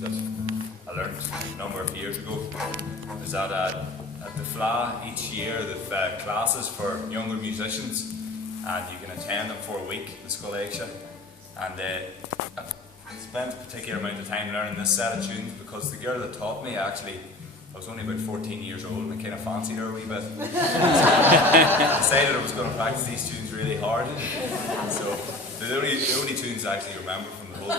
that I learned a number of years ago is that at the FLA each year they've classes for younger musicians, and you can attend them for a week, the Scoil Aoise. And I spent a particular amount of time learning this set of tunes because the girl that taught me, actually, I was only about 14 years old and I kind of fancied her a wee bit. So I decided I was going to practice these tunes really hard. So they're the only tunes I actually remember from the whole